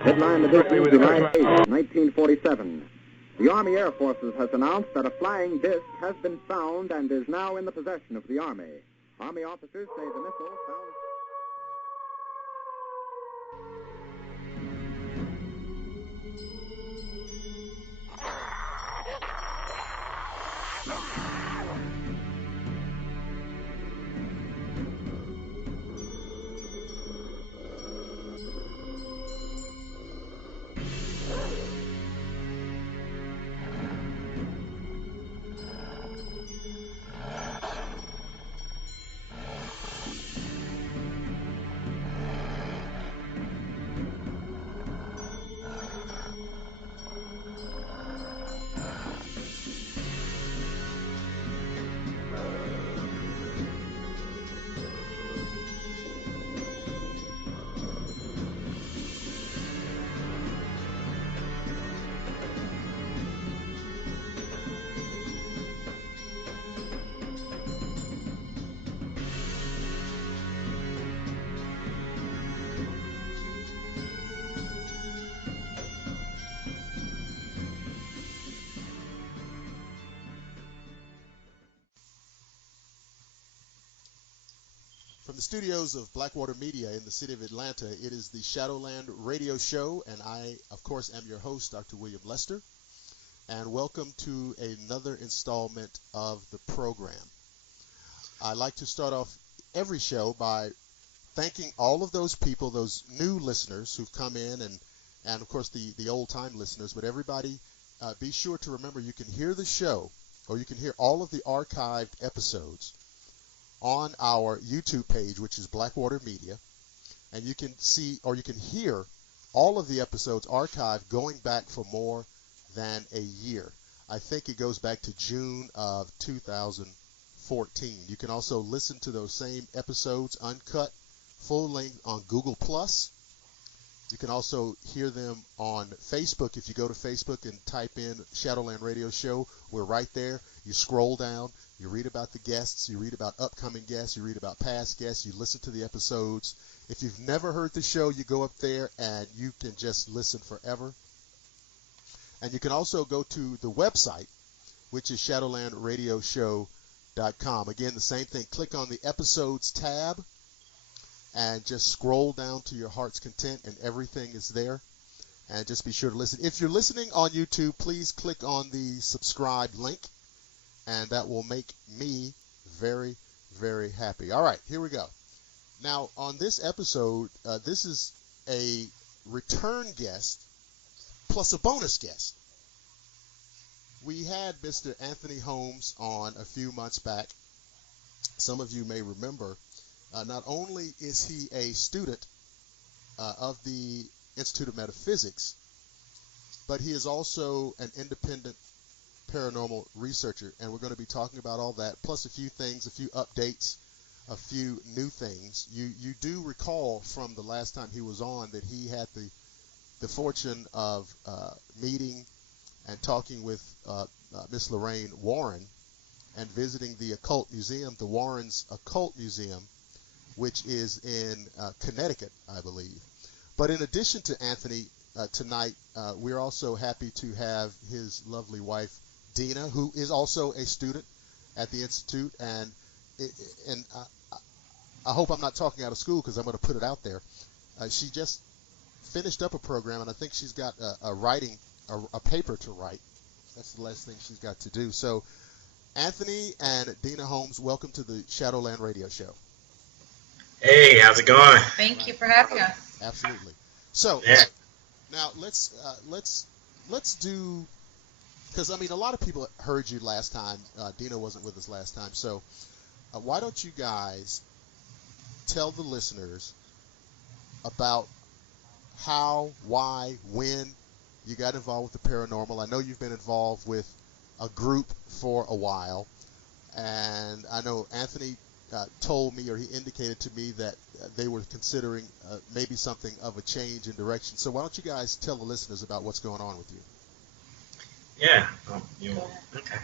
Headline edition, July 8, 1947. The Army Air Forces has announced that a flying disc has been found and is now in the possession of the Army. Army officers say the missile found... From the studios of Blackwater Media in the city of Atlanta, it is the Shadowland Radio Show, and I, of course, am your host, Dr. William Lester, and welcome to another installment of the program. I like to start off every show by thanking all of those people, those new listeners who've come in, and of course, the old-time listeners, but everybody, be sure to remember you can hear the show, or you can hear all of the archived episodes on our YouTube page, which is Blackwater Media, and you can see or you can hear all of the episodes archived going back for more than a year. I think it goes back to June of 2014. You can also listen to those same episodes uncut, full length on Google Plus. You can also hear them on Facebook. If you go to Facebook and type in Shadowland Radio Show, we're right there. You scroll down. You read about the guests, you read about upcoming guests, you read about past guests, you listen to the episodes. If you've never heard the show, you go up there and you can just listen forever. And you can also go to the website, which is shadowlandradioshow.com. Again, the same thing. Click on the episodes tab and just scroll down to your heart's content, and everything is there. And just be sure to listen. If you're listening on YouTube, please click on the subscribe link, and that will make me very, very happy. All right, here we go. Now, on this episode, this is a return guest plus a bonus guest. We had Mr. Anthony Holmes on a few months back. Some of you may remember. Not only is he a student of the Institute of Metaphysics, but he is also an independent paranormal researcher, and we're going to be talking about all that, plus a few things, a few updates, a few new things. You do recall from the last time he was on that he had the fortune of meeting and talking with Miss Lorraine Warren and visiting the Occult Museum, the Warrens Occult Museum, which is in Connecticut, I believe. But in addition to Anthony, tonight we're also happy to have his lovely wife, Deena, who is also a student at the Institute, and I hope I'm not talking out of school because I'm going to put it out there. She just finished up a program, and I think she's got a paper to write. That's the last thing she's got to do. So, Anthony and Deena Holmes, welcome to the Shadowland Radio Show. Hey, how's it going? Thank you for having us. Absolutely. So, yeah. Now let's do. Because, I mean, a lot of people heard you last time. Deena wasn't with us last time. So why don't you guys tell the listeners about how, why, when you got involved with the paranormal. I know you've been involved with a group for a while. And I know Anthony told me, or he indicated to me, that they were considering maybe something of a change in direction. So why don't you guys tell the listeners about what's going on with you? Yeah. Okay.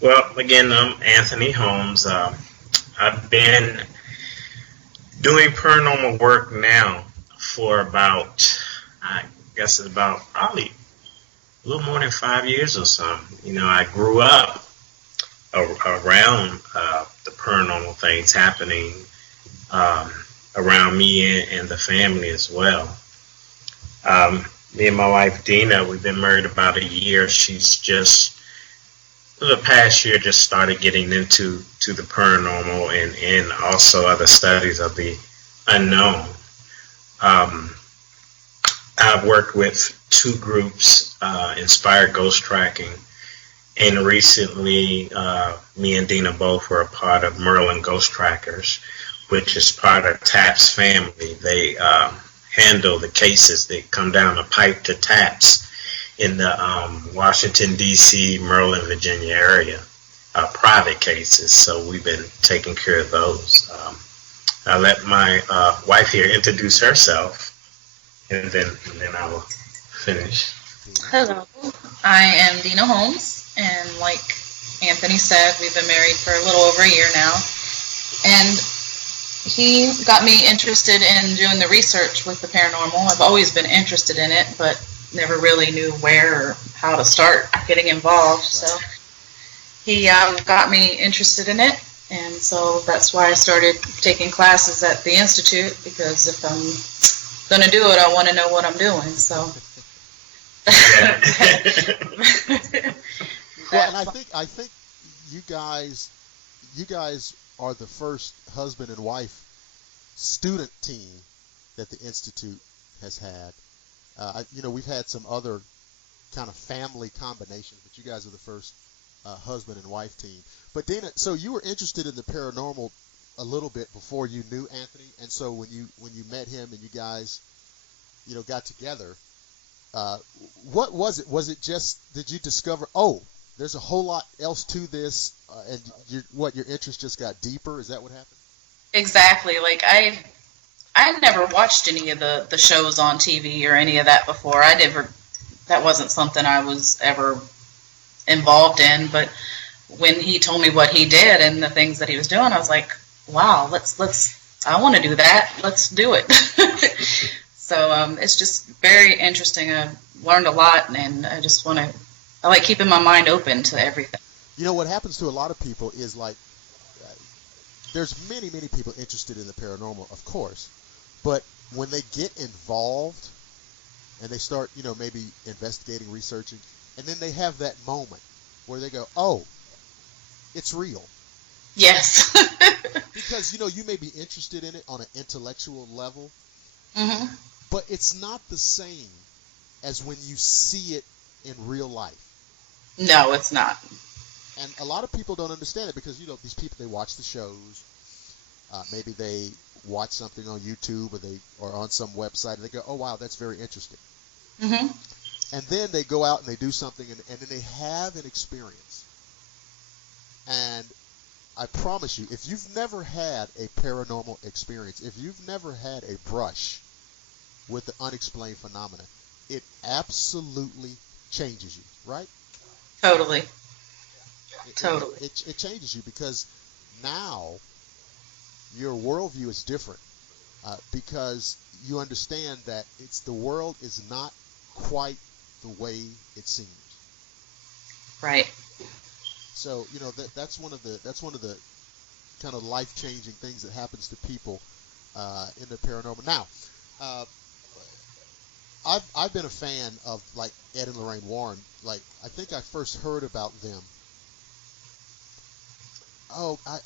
Well, again, I'm Anthony Holmes. I've been doing paranormal work now for about, I guess it's about probably a little more than 5 years or so. I grew up around the paranormal things happening um, around me and the family as well. Me and my wife Deena, we've been married about a year. She's just the past year just started getting into the paranormal and also other studies of the unknown. Um, I've worked with two groups, Inspired Ghost Tracking, and recently me and Deena both were a part of Merlin Ghost Trackers, which is part of TAPS family. They handle the cases that come down the pipe to TAPS in the Washington, D.C., Maryland, Virginia area, private cases. So we've been taking care of those. I'll let my wife here introduce herself, and then I will finish. Hello, I am Deena Holmes, and like Anthony said, we've been married for a little over a year now, and he got me interested in doing the research with the paranormal. I've always been interested in it, but never really knew where or how to start getting involved. So he got me interested in it, and so that's why I started taking classes at the Institute, because if I'm going to do it, I want to know what I'm doing. So. Well, and I think you guys are the first husband and wife student team that the Institute has had. We've had some other kind of family combinations, but you guys are the first husband and wife team. But Deena, so you were interested in the paranormal a little bit before you knew Anthony, and so when you met him and you guys, got together, what was it? Was it just, did you discover, there's a whole lot else to this, and your interest just got deeper? Is that what happened? Exactly. Like I never watched any of the shows on TV or any of that before. That wasn't something I was ever involved in. But when he told me what he did and the things that he was doing, I was like, wow, I want to do that. Let's do it. So it's just very interesting. I've learned a lot, and I like keeping my mind open to everything. What happens to a lot of people is like, there's many, many people interested in the paranormal, of course, but when they get involved and they start, maybe investigating, researching, and then they have that moment where they go, oh, it's real. Yes. Because, you may be interested in it on an intellectual level, mm-hmm. but it's not the same as when you see it in real life. No, it's not. And a lot of people don't understand it because, these people, they watch the shows. Maybe they watch something on YouTube or on some website, and they go, oh, wow, that's very interesting. Mm-hmm. And then they go out and they do something, and then they have an experience. And I promise you, if you've never had a paranormal experience, if you've never had a brush with the unexplained phenomena, it absolutely changes you, right? Totally. Totally. It changes you because now your worldview is different because you understand that the world is not quite the way it seems. Right. So that's one of the kind of life-changing things that happens to people in the paranormal. Now, I've been a fan of like Ed and Lorraine Warren. Like I think I first heard about them.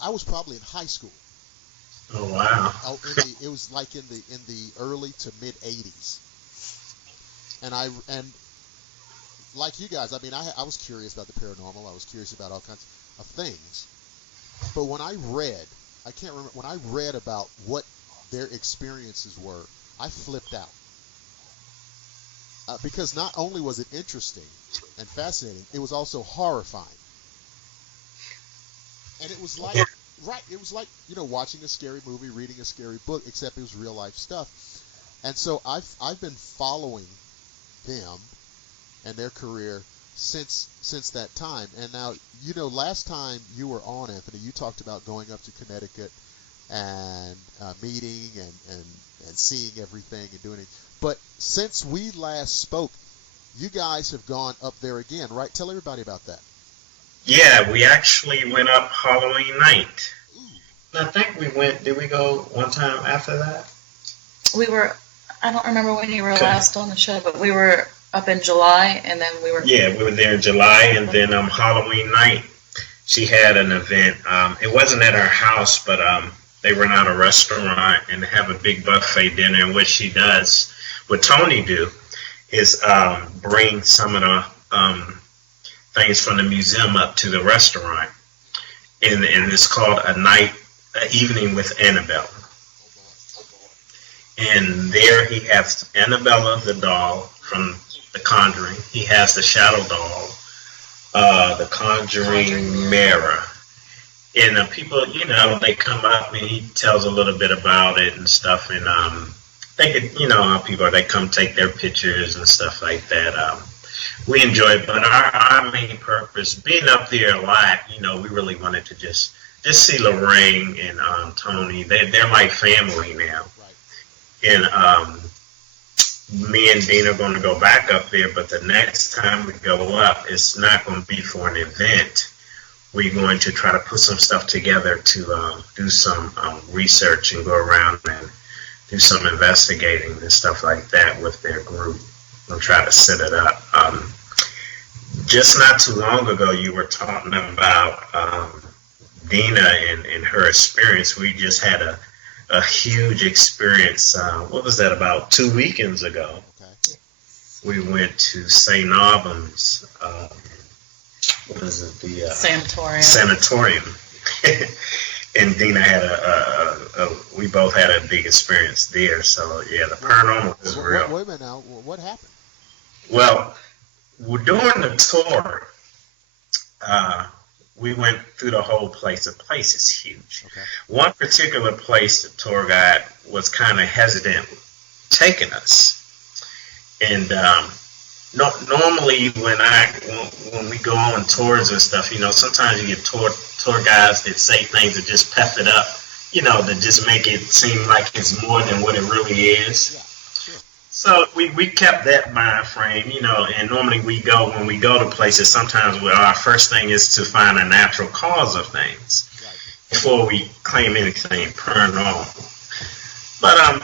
I was probably in high school. Oh wow! It was like in the early to mid '80s, and like you guys, I mean, I was curious about the paranormal. I was curious about all kinds of things. But when I read about what their experiences were, I flipped out. Because not only was it interesting and fascinating, it was also horrifying. And it was like, watching a scary movie, reading a scary book, except it was real life stuff. And so I've been following them and their career since that time. And now, last time you were on, Anthony, you talked about going up to Connecticut and meeting and seeing everything and doing it. But since we last spoke, you guys have gone up there again, right? Tell everybody about that. Yeah, we actually went up Halloween night. I think did we go one time after that? I don't remember when you were last on the show, but we were up in July, and then we were... Yeah, we were there in July, and then Halloween night, she had an event. It wasn't at her house, but they rent out a restaurant and have a big buffet dinner, and what she does, what Tony do, is bring some of the things from the museum up to the restaurant, and it's called an evening with Annabelle. And there he has Annabella the doll from The Conjuring. He has the shadow doll, the Conjuring mirror. And people, they come up and he tells a little bit about it and stuff. And they could, how people are, they come take their pictures and stuff like that. We enjoy it, but our main purpose, being up there a lot, we really wanted to just see Lorraine and Tony. They're like family now. And me and Deena are going to go back up there, but the next time we go up, it's not going to be for an event. We're going to try to put some stuff together to do some research and go around and do some investigating and stuff like that with their group. We'll try to set it up. Just not too long ago, you were talking about Deena and her experience. We just had a huge experience. What was that, about 2 weekends ago? Okay. We went to St. Albans. What is it? The sanatorium. And Deena had we both had a big experience there. So yeah, the paranormal is real. Wait a minute now. What happened? Well, during the tour, we went through the whole place. The place is huge. Okay. One particular place, the tour guide was kind of hesitant taking us. And normally when we go on tours and stuff, sometimes you get tour guides that say things that just pep it up, that just make it seem like it's more than what it really is. Yeah. So we kept that mind frame, and normally when we go to places, sometimes our first thing is to find a natural cause of things before we claim anything paranormal. But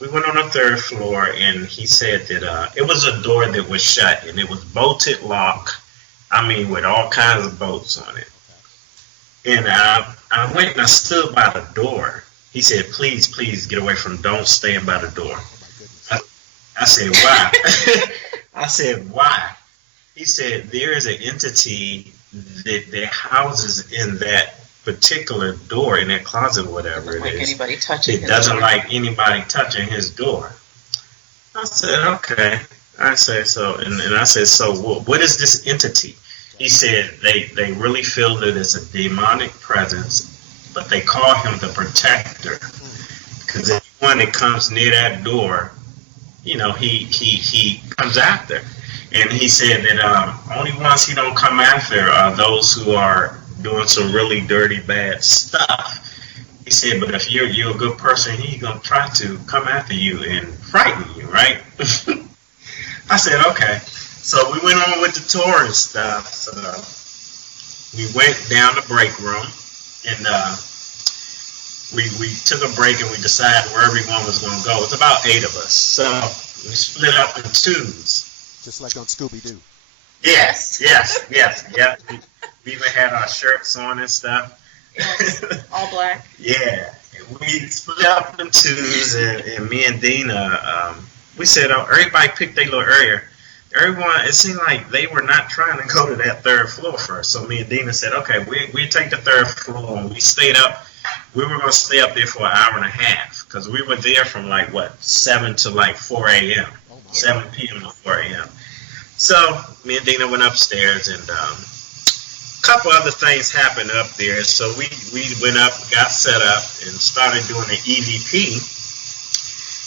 we went on the third floor, and he said that it was a door that was shut, and it was bolted lock, with all kinds of bolts on it. And I went and I stood by the door. He said, please get away don't stand by the door. I said, why? I said, why? He said, there is an entity that houses in that particular door, in that closet, whatever it is. Anybody touching it doesn't like anybody touching his door. I said, okay. I said, so, and I said, so what is this entity? He said, they really feel that it's a demonic presence, but they call him the protector. Because anyone that comes near that door, he comes after. And he said that only ones he don't come after are those who are doing some really dirty, bad stuff. He said, but if you're a good person, he's going to try to come after you and frighten you, right? I said, okay. So we went on with the tour and stuff. So we went down the break room, and we took a break and we decided where everyone was going to go. It's about 8 of us. So we split up in twos. Just like on Scooby-Doo. Yes. We even had our shirts on and stuff. Yes, all black. Yeah. And we split up in twos, and me and Deena, we said, everybody picked their little area. Everyone, it seemed like they were not trying to go to that third floor first. So me and Deena said, okay, we take the third floor, and we stayed up. We were going to stay up there for an hour and a half, because we were there from 7 to 4 a.m., 7 p.m. to 4 a.m. So me and Deena went upstairs, and a couple other things happened up there. So we went up, got set up, and started doing the EVP.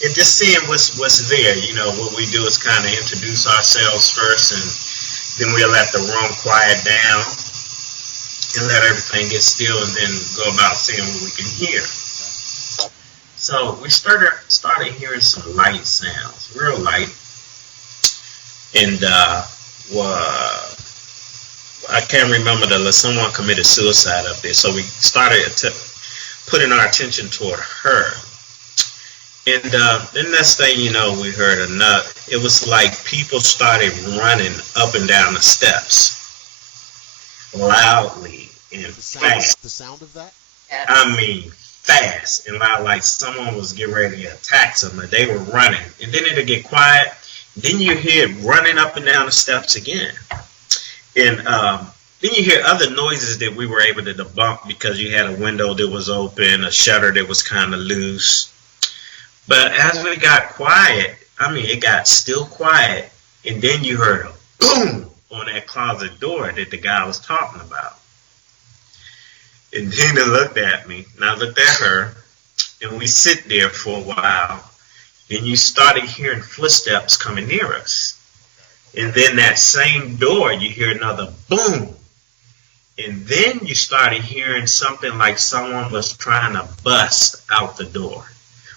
And just seeing what's there. What we do is kind of introduce ourselves first, and then we'll let the room quiet down and let everything get still, and then go about seeing what we can hear. So we started hearing some light sounds, real light, and I can't remember someone committed suicide up there. So we started putting our attention toward her. And the next thing you know, we heard another. It was like people started running up and down the steps loudly and fast. The sound of that? I mean, fast and loud, like someone was getting ready to attack someone. They were running, and then it'll get quiet. Then you hear it running up and down the steps again, and then you hear other noises that we were able to debunk because you had a window that was open, a shutter that was kind of loose. But as we got quiet, I mean, it got still quiet, and then you heard a boom on that closet door that the guy was talking about. And Deena looked at me, and I looked at her, and we sit there for a while, and you started hearing footsteps coming near us. And then that same door, you hear another boom. And then you started hearing something like someone was trying to bust out the door.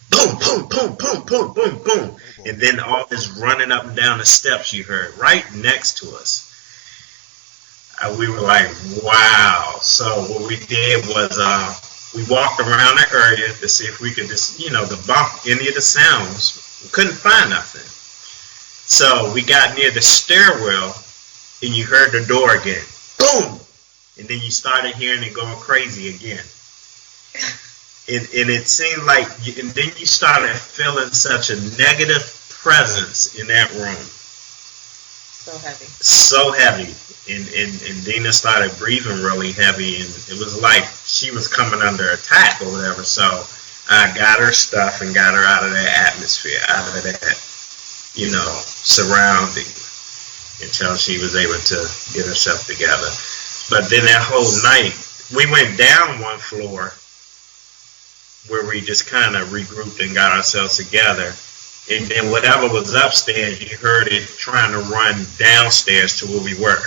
Boom, boom, boom, boom, boom, boom, boom. And then all this running up and down the steps you heard right next to us. We were like, wow. So what we did was we walked around the area to see if we could just, debunk any of the sounds. We couldn't find nothing. So we got near the stairwell, and you heard the door again. Boom! And then you started hearing it going crazy again. And it seemed like, and then you started feeling such a negative presence in that room. So heavy. So heavy. And Deena started breathing really heavy, and it was like she was coming under attack or whatever. So I got her stuff and got her out of that atmosphere, out of that, surrounding, until she was able to get herself together. But then that whole night, we went down one floor where we just kind of regrouped and got ourselves together. And then whatever was upstairs, you heard it trying to run downstairs to where we were.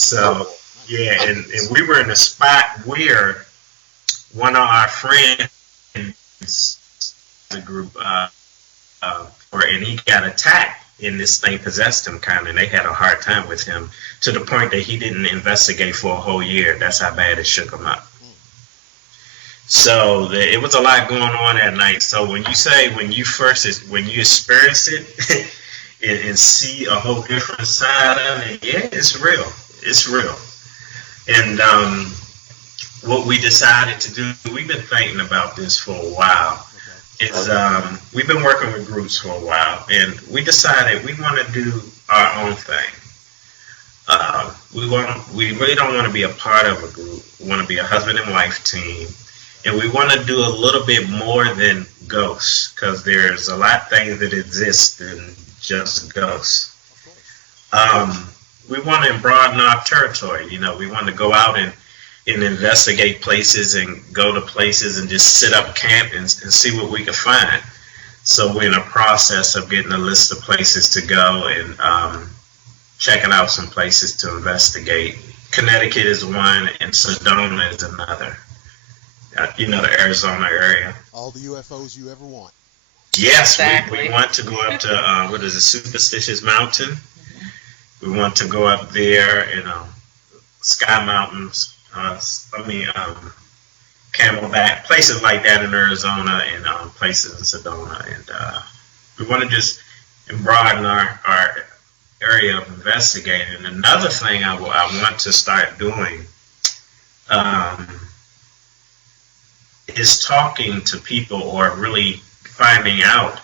So, yeah, and we were in a spot where one of our friends, the group, and he got attacked, and this thing possessed him kind of, and they had a hard time with him to the point that he didn't investigate for a whole year. That's how bad it shook him up. So it was a lot going on that night. So when you experience it and see a whole different side of it, yeah, it's real. It's real. And what we decided to do, we've been thinking about this for a while. Is we've been working with groups for a while, and we decided we want to do our own thing. We really don't want to be a part of a group. We want to be a husband and wife team. And we want to do a little bit more than ghosts, because there's a lot of things that exist than just ghosts. We want to broaden our territory. We want to go out and investigate places and go to places and just sit up camp and see what we can find. So we're in a process of getting a list of places to go and checking out some places to investigate. Connecticut is one, and Sedona is another. The Arizona area. All the UFOs you ever want. Yes, exactly. we want to go up to, Superstitious Mountain. Mm-hmm. We want to go up there, Sky Mountains, Camelback, places like that in Arizona, and places in Sedona. And we want to just broaden our area of investigating. And another thing I want to start doing is talking to people, or really finding out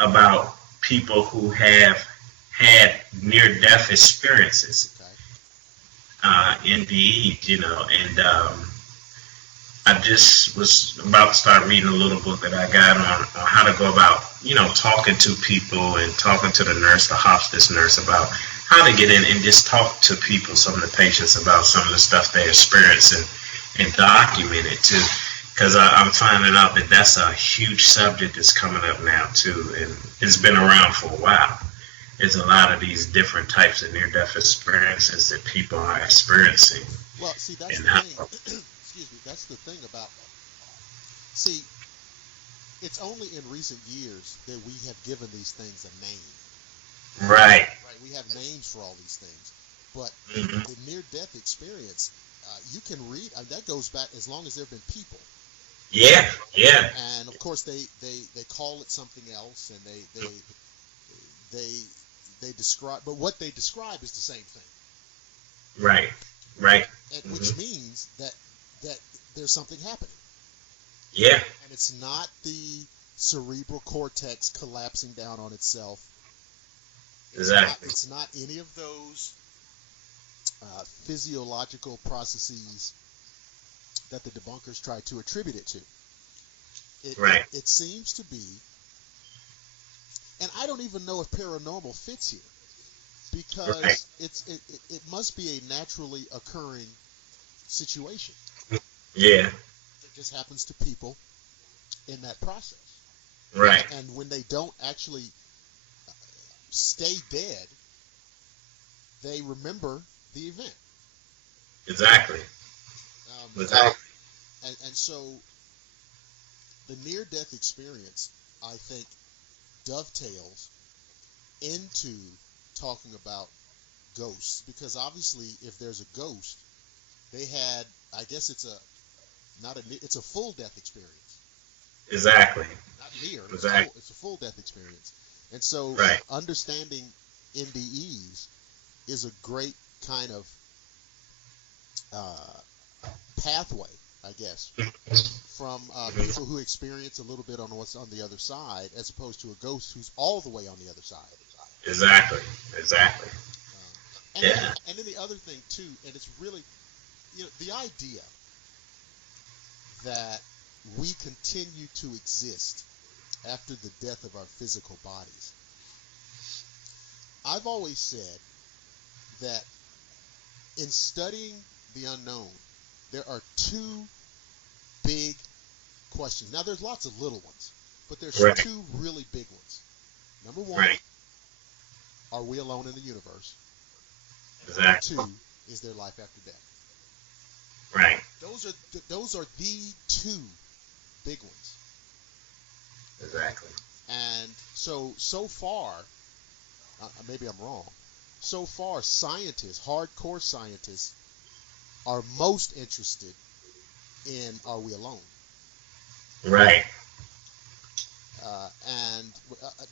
about people who have had near-death experiences. Indeed, and I just was about to start reading a little book that I got on how to go about, talking to people and talking to the hospice nurse about how to get in and just talk to people, some of the patients, about some of the stuff they experience and document it too. Because I'm finding out that that's a huge subject that's coming up now too, and it's been around for a while. There's a lot of these different types of near-death experiences that people are experiencing. Well, see, that's the thing. Excuse me. That's the thing about See, it's only in recent years that we have given these things a name. Right. Right. We have names for all these things. But Mm-hmm. the near-death experience, you can read, that goes back as long as there have been people. Yeah, yeah. And of course they call it something else, and they describe, but what they describe is the same thing. Right, right. And Mm-hmm. which means that there's something happening. Yeah. And it's not the cerebral cortex collapsing down on itself. Exactly. It's not any of those physiological processes that the debunkers try to attribute it to. Right. It seems to be, and I don't even know if paranormal fits here, because Right. it must be a naturally occurring situation. Yeah. It just happens to people in that process. Right. And when they don't actually stay dead, they remember the event. Exactly. Exactly. And so the near-death experience, I think, dovetails into talking about ghosts, because obviously if there's a ghost, they had, I guess it's a full death experience. Exactly. Not near. Exactly. It's a full death experience. And so Right. understanding NDEs is a great kind of pathway, I guess, from people who experience a little bit on what's on the other side, as opposed to a ghost who's all the way on the other side. Exactly. Exactly. And Yeah. then the other thing too, and it's really, the idea that we continue to exist after the death of our physical bodies. I've always said that in studying the unknown, there are two big questions. Now, there's lots of little ones, but there's Right. two really big ones. Number one, Right. are we alone in the universe? Exactly. Two, is there life after death? Right. Those are the two big ones. Exactly. And so far, maybe I'm wrong, so far scientists, hardcore scientists, are most interested in, are we alone? Right. And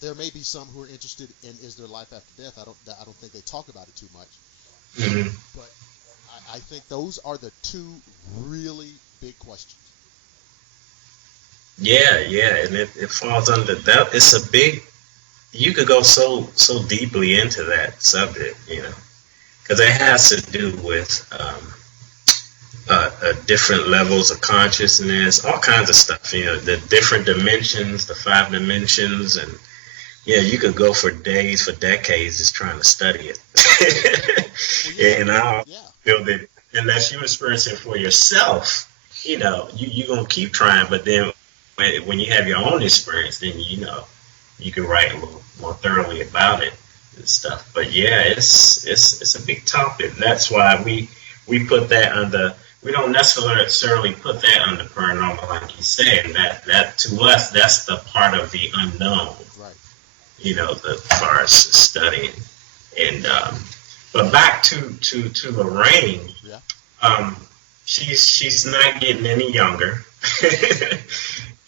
there may be some who are interested in, is there life after death? I don't think they talk about it too much. Mm-hmm. But I think those are the two really big questions. Yeah, yeah, and it falls under that. It's a big. You could go so deeply into that subject, because it has to do with different levels of consciousness, all kinds of stuff. The different dimensions, the 5 dimensions, and you could go for days, for decades, just trying to study it. And I feel that unless you experience it for yourself, you're gonna keep trying. But then when you have your own experience, then you can write a little more thoroughly about it and stuff. But yeah, it's a big topic. That's why we put that under. We don't necessarily put that under paranormal, like you said. That to us, that's the part of the unknown. Right. The far as studying. And but back to Lorraine. Yeah. She's not getting any younger.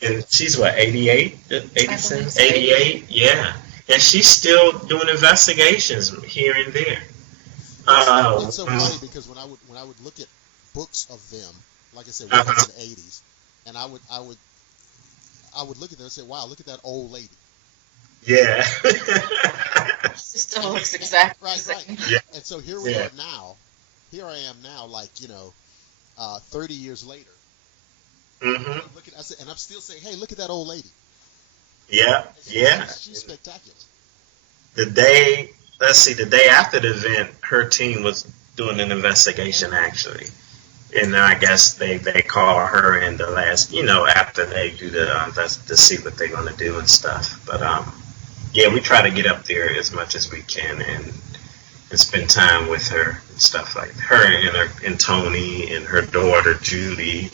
And she's what, 88? 87? 88? Yeah. And she's still doing investigations here and there. It's so funny because when I would look at books of them, like I said, way back in the 80s, and I would look at them and say, wow, look at that old lady. Yeah. She still looks exactly right. the same. Yeah. And so here we are now. Here I am now, 30 years later. Mm-hmm. And I'm still saying, hey, look at that old lady. Yeah, yeah. She's spectacular. The day after the event, her team was doing an investigation, actually. And I guess they call her in the last, after they do to see what they're going to do and stuff. But, we try to get up there as much as we can and spend time with her and stuff like her and Tony and her daughter, Judy.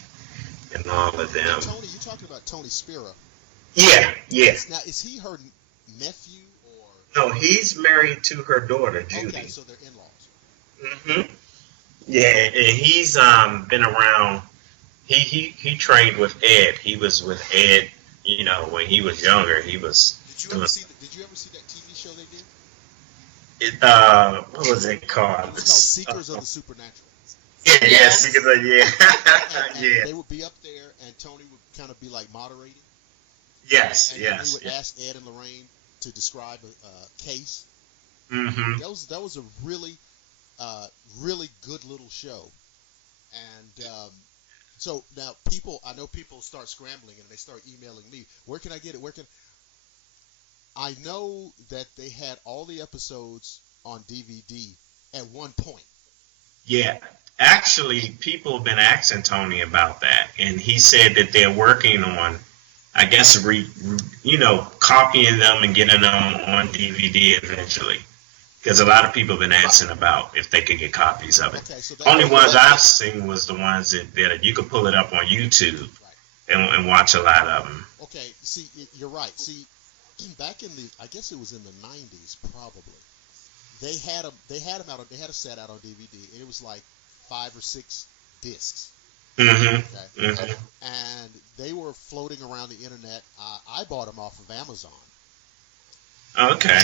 and all of them. Tony, you're talking about Tony Spira. Yeah. Now, is he her nephew or? No, he's married to her daughter, Judy. Okay, so they're in-laws. Mm-hmm. Yeah, and he's been around. He trained with Ed. He was with Ed, when he was younger. He was. Did you ever see that TV show they did? What was it called? It's called Seekers of the Supernatural. Yeah, Seekers of and they would be up there, and Tony would kind of be like moderating. Yes, and yes. He would ask Ed and Lorraine to describe a case. Mm-hmm. That was a really, really good little show, and so now I know people start scrambling and they start emailing me. Where can I get it? I know that they had all the episodes on DVD at one point. Yeah. Actually, people have been asking Tony about that, and he said that they're working on, I guess, copying them and getting them on DVD eventually. Because a lot of people have been asking about if they could get copies of it. Okay, so only ones I've seen was the ones that you could pull it up on YouTube and watch a lot of them. Okay, see, you're right. See, back in I guess it was in the 90s probably. They had them out. They had a set out on DVD, and it was like 5 or 6 discs. Mm-hmm. Okay? Mm-hmm. And they were floating around the internet. I bought them off of Amazon. Okay.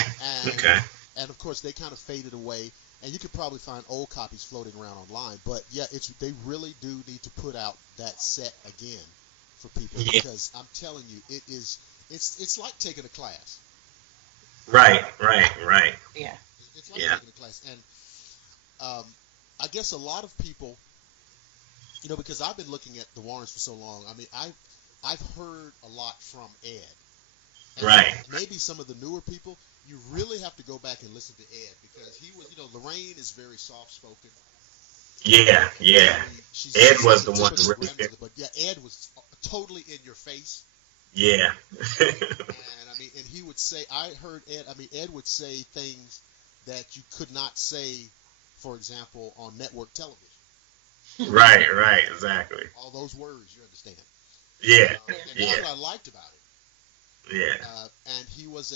And of course, they kind of faded away. And you could probably find old copies floating around online. But yeah, they really do need to put out that set again for people, because I'm telling you, it's like taking a class. Right. Yeah. It's like taking a class. And I guess a lot of people, because I've been looking at the Warrens for so long. I mean, I've heard a lot from Ed. And right. Maybe some of the newer people, you really have to go back and listen to Ed, because he was, Lorraine is very soft-spoken. Yeah. Ed was the one really. But yeah, Ed was totally in your face. Yeah. And he would say, I heard Ed, Ed would say things that you could not say, for example, on network television. Right, exactly. All those words, you understand. Yeah. And that's what I liked about it. Yeah. And he was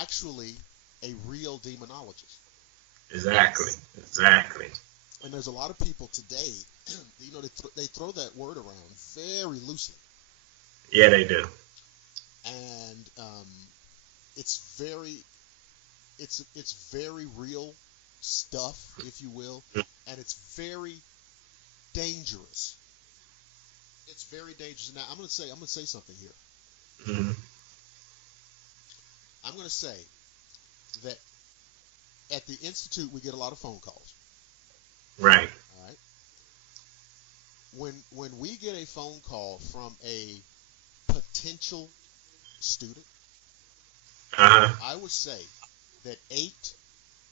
actually a real demonologist. Exactly. And there's a lot of people today, they throw that word around very loosely. Yeah, they do. And it's very real stuff, if you will, and it's very dangerous. It's very dangerous. Now I'm going to say something here. Mm-hmm. I'm going to say that at the Institute we get a lot of phone calls. Right. All right. When we get a phone call from a potential student, I would say that 8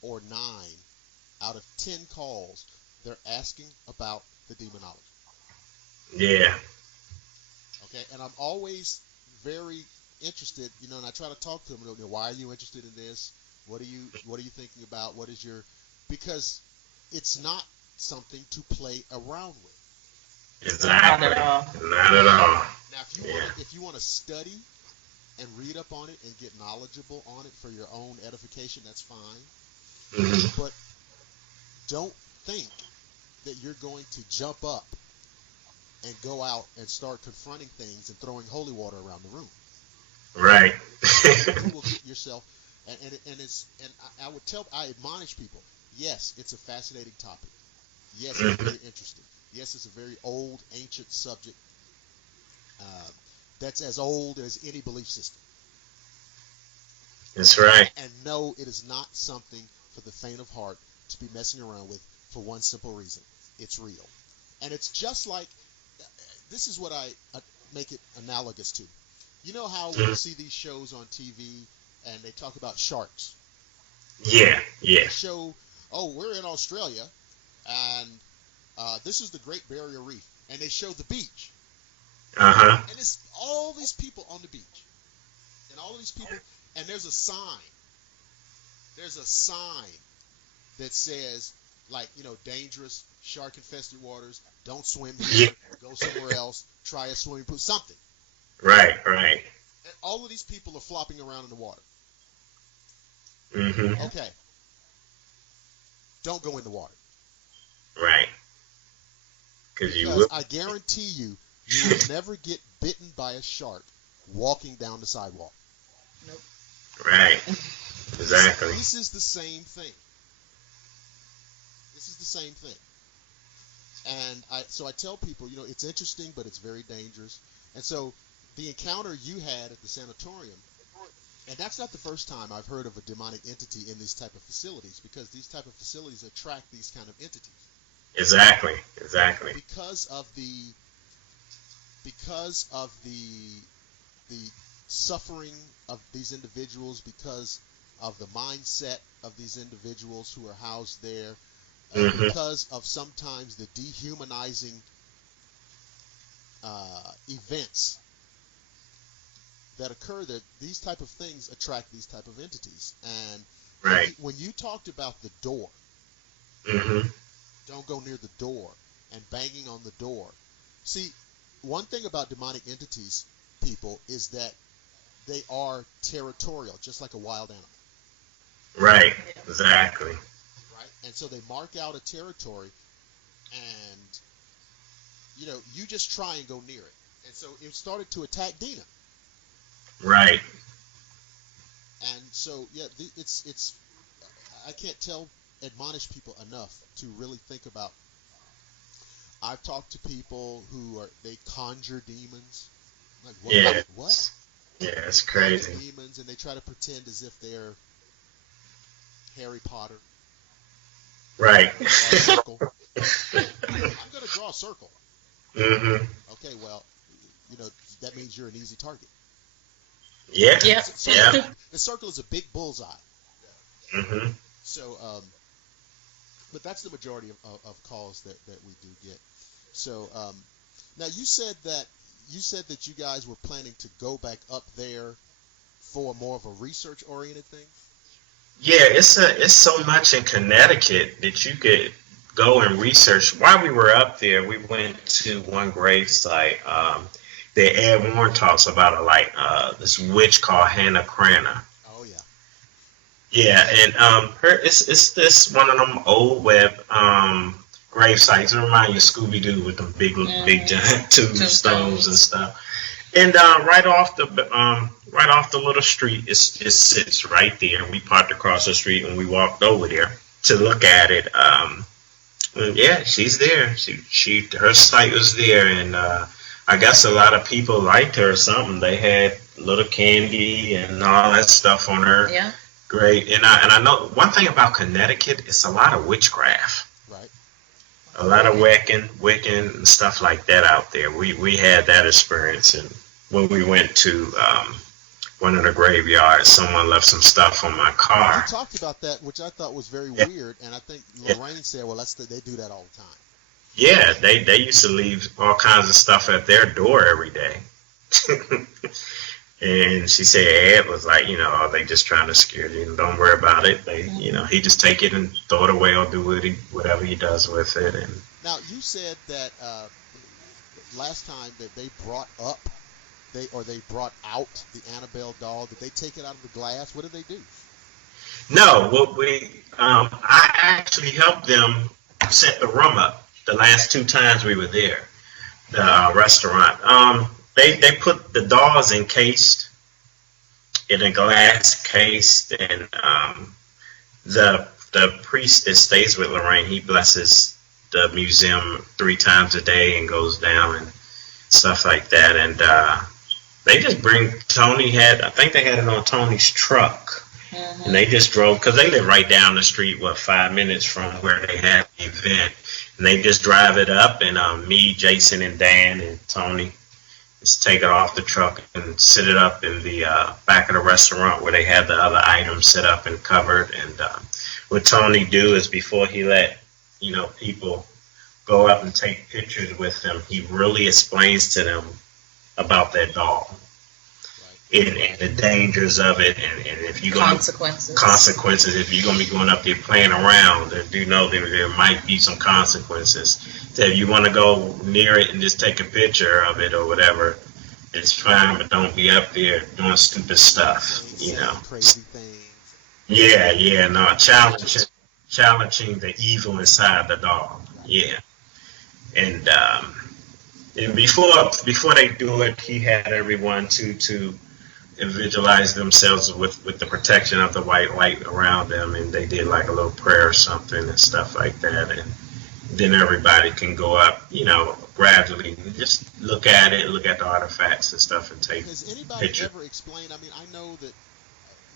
or 9 out of 10 calls, they're asking about the demonology. Yeah. Okay, and I'm always very interested, and I try to talk to them. Why are you interested in this? What are you thinking about? Because it's not something to play around with. Exactly. Not at all. Now, if you want to study and read up on it and get knowledgeable on it for your own edification, that's fine. Mm-hmm. But don't think that you're going to jump up and go out and start confronting things and throwing holy water around the room. Right. You will get yourself, I admonish people. Yes, it's a fascinating topic. Yes, it's very interesting. Yes, it's a very old, ancient subject. That's as old as any belief system. That's right. And no, it is not something for the faint of heart to be messing around with, for one simple reason. It's real. And it's just like, this is what I make it analogous to. You know how we see these shows on TV and they talk about sharks? Yeah. They show, we're in Australia and this is the Great Barrier Reef. And they show the beach. Uh-huh. And it's all these people on the beach. And all of these people, and there's a sign. There's a sign that says, dangerous shark-infested waters, don't swim here, go somewhere else, try a swimming pool, something. Right. And all of these people are flopping around in the water. Mm-hmm. Okay. Don't go in the water. Right. Because I guarantee you will never get bitten by a shark walking down the sidewalk. Nope. Right. Exactly. This is the same thing. And so I tell people, it's interesting, but it's very dangerous. And so the encounter you had at the sanatorium, and that's not the first time I've heard of a demonic entity in these type of facilities, because these type of facilities attract these kind of entities. Exactly. Because of the suffering of these individuals, because of the mindset of these individuals who are housed there, because of sometimes the dehumanizing events that occur, that these type of things attract these type of entities. And when you talked about the door, don't go near the door, and banging on the door. See, one thing about demonic entities, people, is that they are territorial, just like a wild animal. Right, exactly. Right? And so they mark out a territory, and, you just try and go near it. And so it started to attack Deena. Right. And so, it's I can't admonish people enough to really think about. I've talked to people they conjure demons. Like, what? Yeah. What? Yeah, it's crazy. Demons, and they try to pretend as if they're Harry Potter. Right. I'm going to draw a circle. Mm-hmm. Okay, well, that means you're an easy target. Yeah. The circle is a big bullseye. Mm-hmm. So, but that's the majority of calls that we do get. So, now you said that you guys were planning to go back up there for more of a research-oriented thing. Yeah, it's so much in Connecticut that you could go and research. While we were up there, we went to one grave site that Ed Warren talks about, this witch called Hannah Cranna. Oh yeah. Yeah, and it's this one of them old web grave sites. It reminds you of Scooby Doo with them big giant tombstones and stuff. And right off the little street, it sits right there. We parked across the street and we walked over there to look at it. Yeah, she's there. Her site was there, and I guess a lot of people liked her or something. They had little candy and all that stuff on her. Yeah. Great. And I know one thing about Connecticut, it's a lot of witchcraft. Right. A lot of Wiccan and stuff like that out there. We had that experience, and when we went to one of the graveyards, someone left some stuff on my car. You talked about that, which I thought was very weird, and I think Lorraine said, well, they do that all the time. Yeah, they used to leave all kinds of stuff at their door every day. And she said Ed was like, they just trying to scare you. Don't worry about it. He just take it and throw it away or do whatever he does with it. And now you said that last time that they brought out the Annabelle doll. Did they take it out of the glass? What did they do? No, I actually helped them set the room up the last 2 times we were there, the restaurant. They put the dolls encased in a glass case, and the priest that stays with Lorraine, he blesses the museum 3 times a day and goes down and stuff like that. And they just bring I think they had it on Tony's truck, and they just drove, because they live right down the street, 5 minutes from where they had the event, and they just drive it up, and me, Jason, and Dan, and Tony just take it off the truck and sit it up in the back of the restaurant where they had the other items set up and covered. And what Tony do is, before he let people go up and take pictures with him, he really explains to them about that doll. and the dangers of it, and if you're going consequences, if you're going to be going up there playing around, then do know there might be some consequences. So if you want to go near it and just take a picture of it or whatever, it's fine, but don't be up there doing stupid stuff, you know. Crazy things. Yeah, no, challenging the evil inside the dog. Yeah, and before they do it, he had everyone to visualize themselves with the protection of the white light around them, and they did like a little prayer or something and stuff like that, and then everybody can go up, you know, gradually and just look at the artifacts and stuff, and take pictures. Has anybody picture. ever explained? I mean, I know that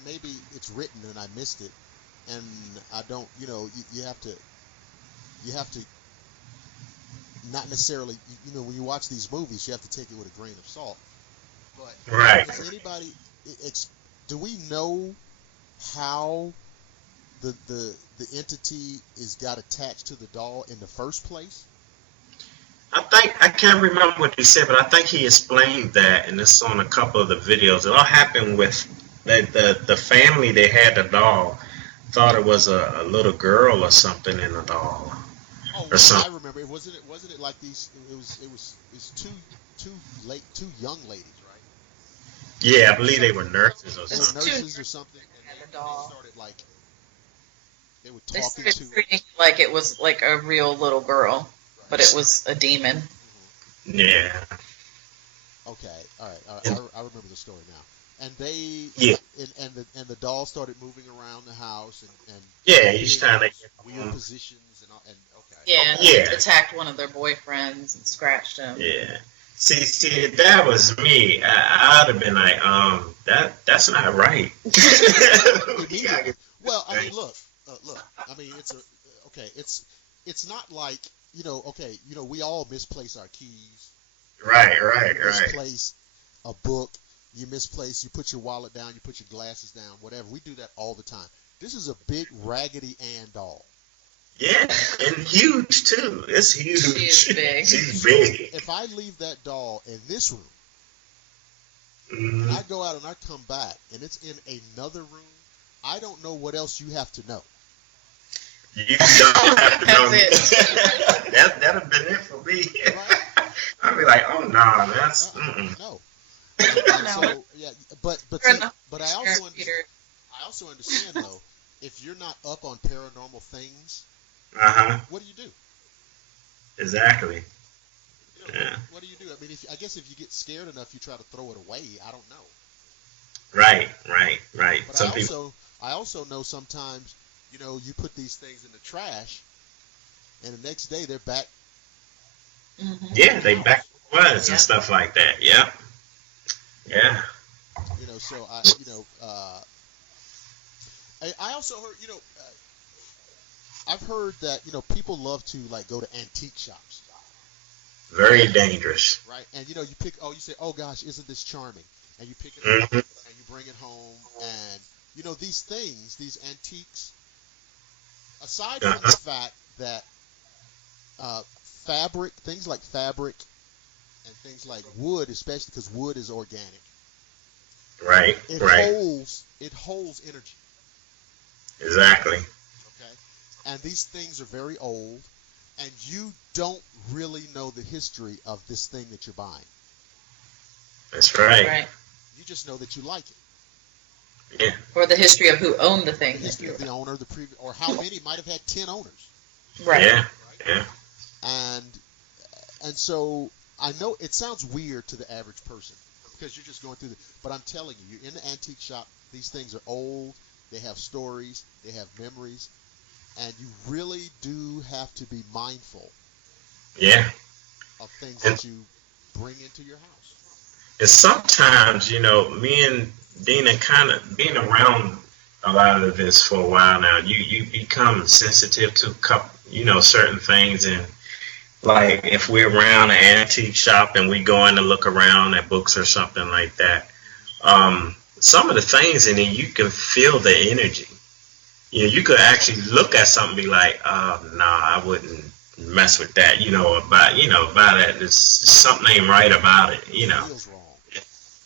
maybe it's written and I missed it, and I don't. You know, you have to not necessarily. You know, when you watch these movies, you have to take it with a grain of salt. But Right. Does anybody? Do we know how the entity got attached to the doll in the first place? I can't remember what he said, but I think he explained that, and it's on a couple of the videos. It all happened with the family. They had the doll, thought it was a little girl or something in the doll. Oh, or something. I remember. Wasn't it like these? It was two young ladies, right? Yeah, I believe they were nurses or They were something. nurses or something, and the doll. they started like they were They talking started to. treating it like it was like a real little girl, but it was a demon. Yeah. Okay, all right. I remember the story now. And they, Yeah. and the doll started moving around the house and Yeah, he's trying to get weird positions and all, and okay. Yeah, Yeah. They attacked one of their boyfriends and scratched him. Yeah. See, if that was me, I'd have been like, that's not right. Immediately. Well, I mean, look. I mean, it's not like, we all misplace our keys. Right. You misplace a book. You put your wallet down. You put your glasses down. Whatever. We do that all the time. This is a big Raggedy Ann doll. Yeah, and huge too. It's huge. She's big. She's big. If I leave that doll in this room, Mm-hmm. and I go out and I come back, and it's in another room, I don't know what else you have to know. You don't have to know. That's it. That'd have been it for me. Right? I'd be like, oh no, that's No. No. So yeah, but I also understand though, if you're not up on paranormal things, what do you do? Exactly. Yeah. What do you do? I mean, I guess if you get scared enough, you try to throw it away. I don't know. Right. But I also know sometimes, you put these things in the trash, and the next day they're back. Mm-hmm. Yeah, they back was and stuff like that. Yep. Yeah. So I also heard, I've heard that, people love to like go to antique shops. Very dangerous. Right. And you say, oh gosh, isn't this charming? And you pick it up and you bring it home, and these things, these antiques, aside from the fact that things like fabric and things like wood, especially because wood is organic. Right. It holds energy. Exactly. Okay. And these things are very old, and you don't really know the history of this thing that you're buying. That's right. You just know that you like it. Yeah. Or the history of who owned the thing. The history of the owner, the previous, or how many might have had 10 owners. Right. Yeah. And so I know it sounds weird to the average person because you're just going through but I'm telling you, you're in the antique shop. These things are old. They have stories. They have memories. And you really do have to be mindful of things that you bring into your house. And sometimes, me and Deena kind of being around a lot of this for a while now, you become sensitive to, certain things. And like if we're around an antique shop and we go in to look around at books or something like that, some of the things in it, you can feel the energy. You could actually look at something and be like, I wouldn't mess with that, about that. There's something ain't right about it, It feels wrong.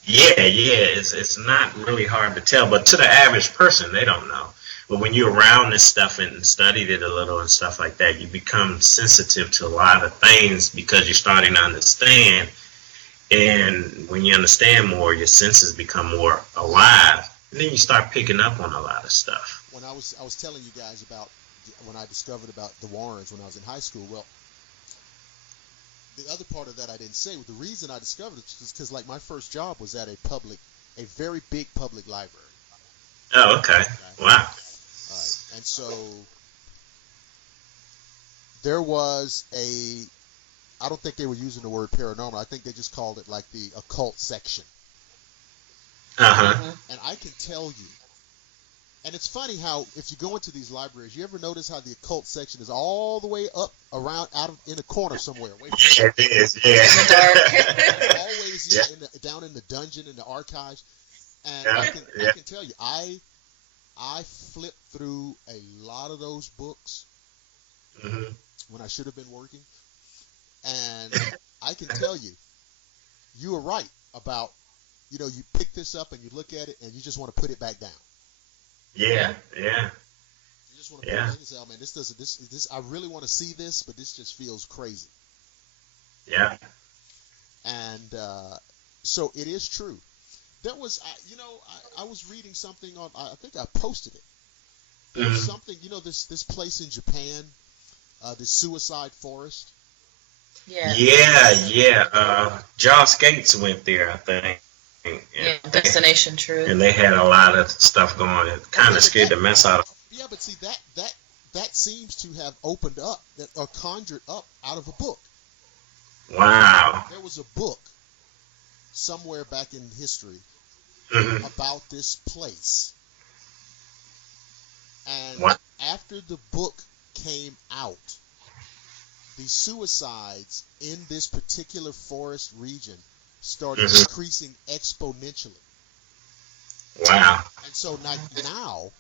It's not really hard to tell, but to the average person, they don't know. But when you're around this stuff and studied it a little and stuff like that, you become sensitive to a lot of things because you're starting to understand. And when you understand more, your senses become more alive, and then you start picking up on a lot of stuff. When I was telling you guys about when I discovered about the Warrens when I was in high school, well, the other part of that I didn't say. The reason I discovered it is because, like, my first job was at a very big public library. Oh, okay. Wow. All right. And so there was I don't think they were using the word paranormal. I think they just called it like the occult section. Uh-huh. And I can tell you, and it's funny how if you go into these libraries, you ever notice how the occult section is all the way up around in a corner somewhere away from it? It is, yeah. In the dark. It's always down in the dungeon in the archives. And I can tell you, I flipped through a lot of those books when I should have been working. And I can tell you, you were right about, you pick this up and you look at it and you just want to put it back down. Yeah. You just want to put it back and say, oh man, this I really want to see this, but this just feels crazy. Yeah. And so it is true. There was, I was reading something on, I think I posted it. There's something, this place in Japan, the suicide forest. Yeah. Joss Gates went there, I think. Yeah, Destination Truth. And they had a lot of stuff going. It kind of scared the mess out of them. Yeah, but see, that seems to have opened up, or conjured up out of a book. Wow. There was a book somewhere back in history about this place. And after the book came out, the suicides in this particular forest region started increasing exponentially. Wow. And so now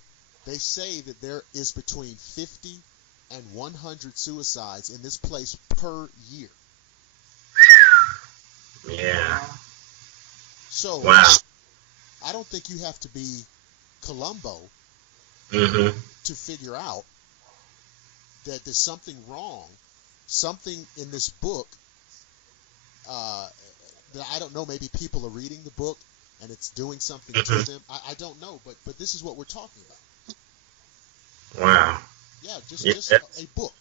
they say that there is between 50 and 100 suicides in this place per year. Yeah. So I don't think you have to be Columbo to figure out that there's something wrong, something in this book that I don't know. Maybe people are reading the book and it's doing something to them. I don't know, but this is what we're talking about. Wow. Yeah, just a book.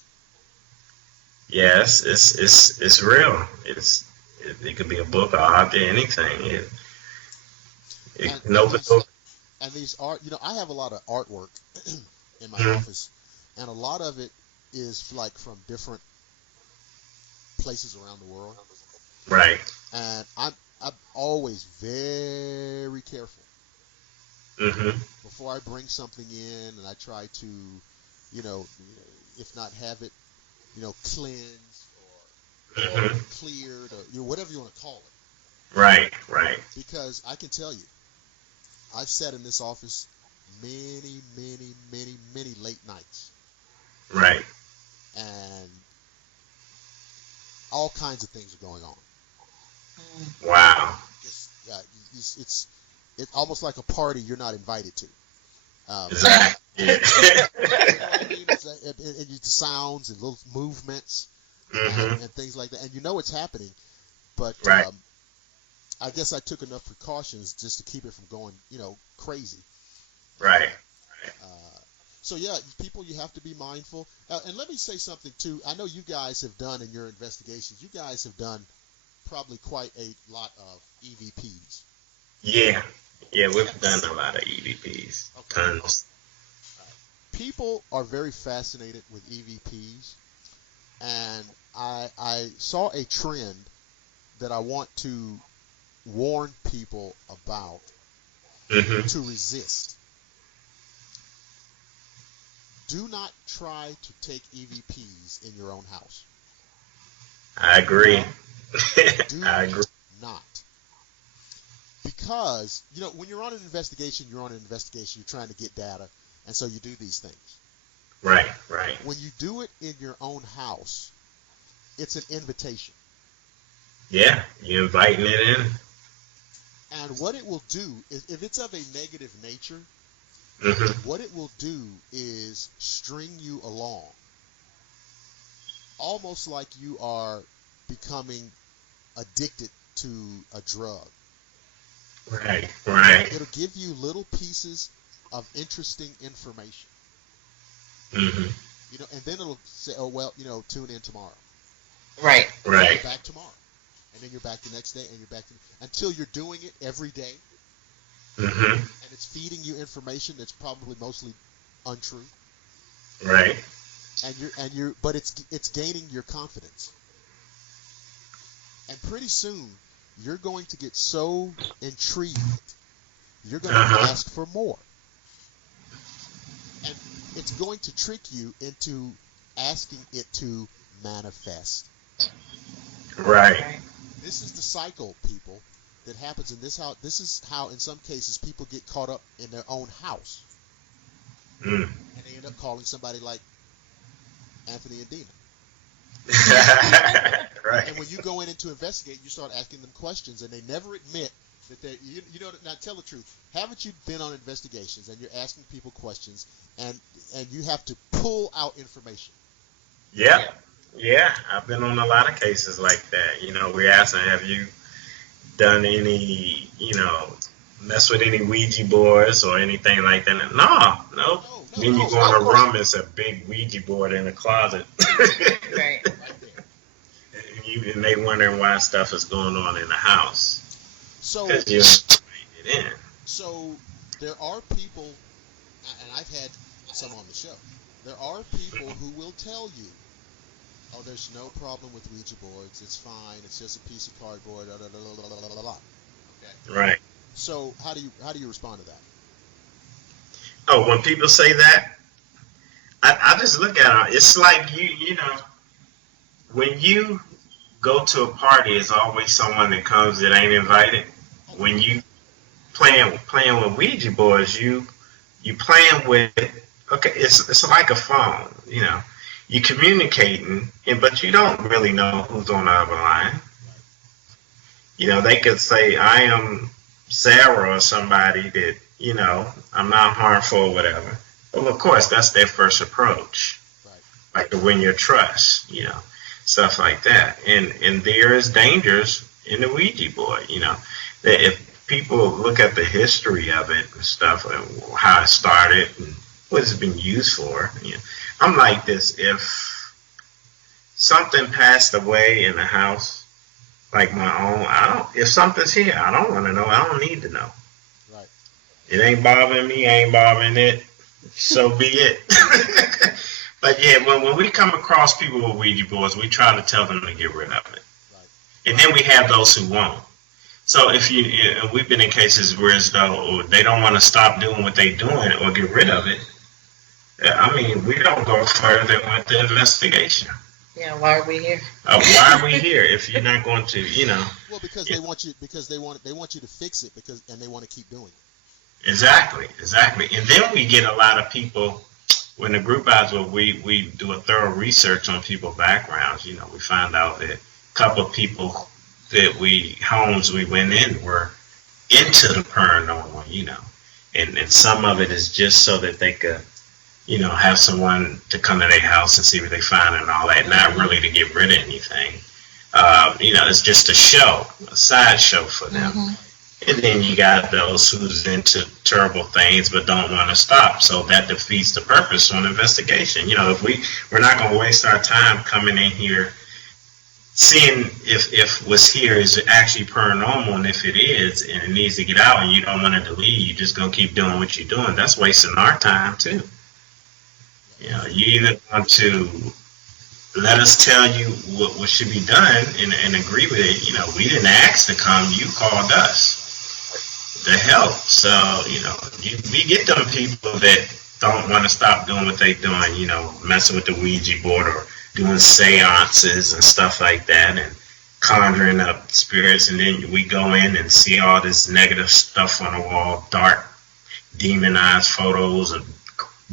Yes, it's real. It could be a book or out there, anything. And these art, I have a lot of artwork in my office, and a lot of it is like from different places around the world. Right. And I'm always very careful before I bring something in, and I try to, if not have it, cleansed or cleared or whatever you want to call it. Right. Because I can tell you, I've sat in this office many, many, many, many late nights. Right. And all kinds of things are going on. Wow. It's almost like a party you're not invited to. Exactly. You know what I mean? And the sounds and little movements and things like that. And it's happening. But I guess I took enough precautions just to keep it from going, crazy. Right. So yeah, people, you have to be mindful. And let me say something too. I know you guys have done in your investigations. You guys have done probably quite a lot of EVPs. Yeah, we've done a lot of EVPs. Okay. Tons. People are very fascinated with EVPs, and I saw a trend that I want to warn people about to resist. Do not try to take EVPs in your own house. I agree. I agree. Not. Because, when you're on an investigation, you're trying to get data, and so you do these things. Right. When you do it in your own house, it's an invitation. Yeah, you're inviting it in. And what it will do, if it's of a negative nature, what it will do is string you along. Almost like you are becoming addicted to a drug. Right. It'll give you little pieces of interesting information. You know, and then it'll say, oh, well, you know, tune in tomorrow. Right. You're back tomorrow. And then you're back the next day, and you're back until you're doing it every day. And it's feeding you information that's probably mostly untrue. Right. But it's gaining your confidence. And pretty soon, you're going to get so intrigued, you're going to ask for more. And it's going to trick you into asking it to manifest. Right. This is the cycle, people, that happens in this house. This is how, in some cases, people get caught up in their own house. And they end up calling somebody like Anthony and Deena. Right. And when you go in to investigate, you start asking them questions, and they never admit that they. You know, now tell the truth. Haven't you been on investigations and you're asking people questions, and you have to pull out information? Yeah, I've been on a lot of cases like that. You know, we're asking, have you done any, you know, mess with any Ouija boards or anything like that? No. Then you go in a room, it's a big Ouija board in the closet. Right. And they wondering why stuff is going on in the house. So, because you ain't it in. So there are people, and I've had some on the show. There are people who will tell you, "Oh, there's no problem with Ouija boards. It's fine. It's just a piece of cardboard." Blah, blah, blah, blah, blah, blah. Okay. Right. So how do you respond to that? Oh, when people say that, I just look at it. It's like you know, when you go to a party, it's always someone that comes that ain't invited. When you playing with Ouija boards, you playing with, okay, it's like a phone, you know. You communicating, but you don't really know who's on the other line. You know, they could say, I am Sarah or somebody that, you know, I'm not harmful or whatever. Well, of course, that's their first approach. Right. Like to win your trust, you know, stuff like that. And there is dangers in the Ouija board, you know, that if people look at the history of it and stuff, and how it started and what it's been used for, you know, I'm like this, if something passed away in the house, like my own, if something's here, I don't want to know. I don't need to know. Right. It ain't bothering me, ain't bothering it, so be it. But yeah, when we come across people with Ouija boards, we try to tell them to get rid of it. Right. And then we have those who won't. So if we've been in cases where as though they don't want to stop doing what they're doing or get rid of it. I mean, we don't go further with the investigation. Yeah, why are we here? Why are we here if you're not going to, you know? Well, because they want you to fix it and they want to keep doing it. Exactly. And then we get a lot of people when the group eyes where we do a thorough research on people's backgrounds. You know, we find out that a couple of people that homes we went in were into the paranormal, you know, and some of it is just so that they could, you know, have someone to come to their house and see what they find and all that, not really to get rid of anything. You know, it's just a sideshow for them. Mm-hmm. And then you got those who's into terrible things but don't want to stop. So that defeats the purpose on investigation. You know, if we're not going to waste our time coming in here seeing if what's here is actually paranormal, and if it is and it needs to get out and you don't want it to leave, you're just going to keep doing what you're doing. That's wasting our time too. You know, you either want to let us tell you what should be done and agree with it. You know, we didn't ask to come, you called us to help. So, you know, we get them people that don't want to stop doing what they're doing, you know, messing with the Ouija board or doing seances and stuff like that and conjuring up spirits. And then we go in and see all this negative stuff on the wall, dark, demonized photos of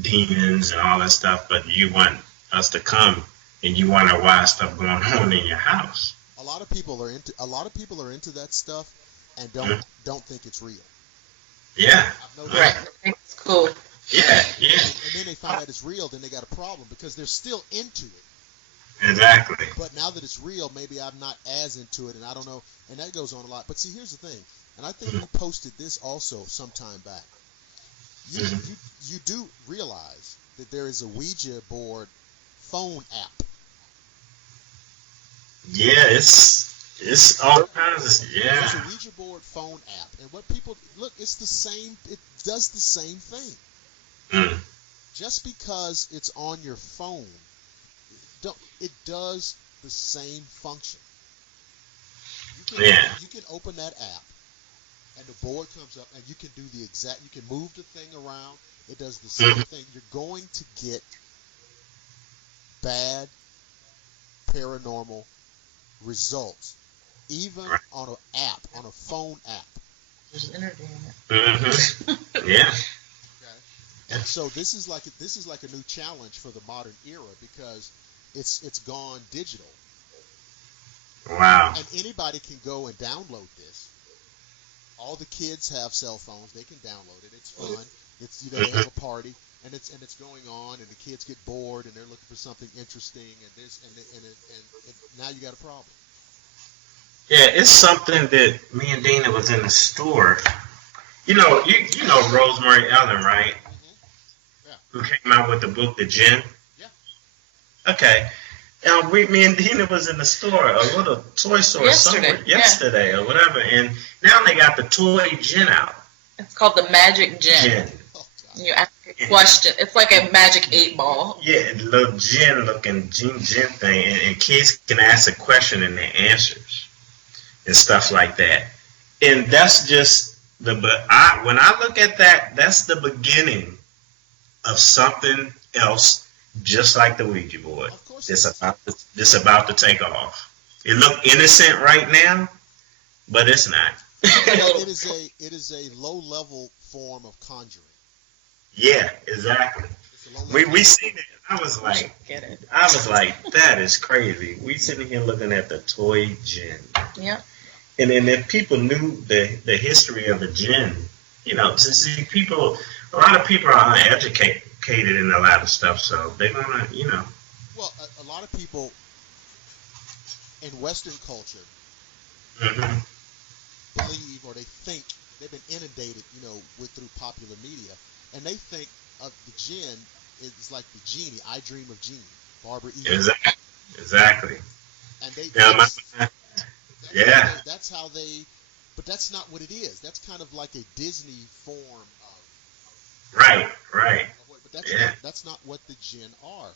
demons and all that stuff, but you want us to come and you wonder why stuff going on in your house. A lot of people are into that stuff, and don't think it's real. Yeah. Right. It's cool. Yeah. And then they find out it's real, then they got a problem because they're still into it. Exactly. But now that it's real, maybe I'm not as into it, and I don't know, and that goes on a lot. But see, here's the thing, and I think you posted this also some time back. You do realize that there is a Ouija board phone app. Yeah, it's all kinds of, yeah. It's a Ouija board phone app, and what people look, it's the same. It does the same thing. Just because it's on your phone, it does the same function. You can open that app, and the board comes up, and you can do the exact. You can move the thing around. It does the same thing. You're going to get bad paranormal results, even on an app, on a phone app. There's internet. Yeah. Okay. And so this is like a new challenge for the modern era because it's gone digital. Wow. And anybody can go and download this. All the kids have cell phones; they can download it. It's fun. It's they have a party, and it's going on, and the kids get bored, and they're looking for something interesting, and this, and now you got a problem. Yeah, it's something that me and Deena was in the store. You know Rosemary Ellen, right? Yeah. Who came out with the book, The Djinn? Yeah. Okay. Me and Deena was in the store, a little toy store yesterday or whatever, and now they got the toy Djinn out. It's called the Magic Djinn. You ask a question. It's like a magic 8-ball. Yeah, little Djinn looking Djinn thing, and kids can ask a question and they answers and stuff like that. And that's just when I look at that, that's the beginning of something else. Just like the Ouija board, it's about to take off. It look innocent right now, but it's not. It is a low level form of conjuring. Yeah, exactly. We seen it. I was like, that is crazy. We sitting here looking at the toy Djinn. Yeah. And then if people knew the history of the Djinn, a lot of people are uneducated in a lot of stuff, so they're gonna, Well, a lot of people in Western culture believe, or they think, they've been inundated, through popular media, and they think of the Djinn is like the genie. I Dream of Jeannie, Barbara E. Exactly. And that's how they. But that's not what it is. That's kind of like a Disney form of. Right. But that's not what the Djinn are,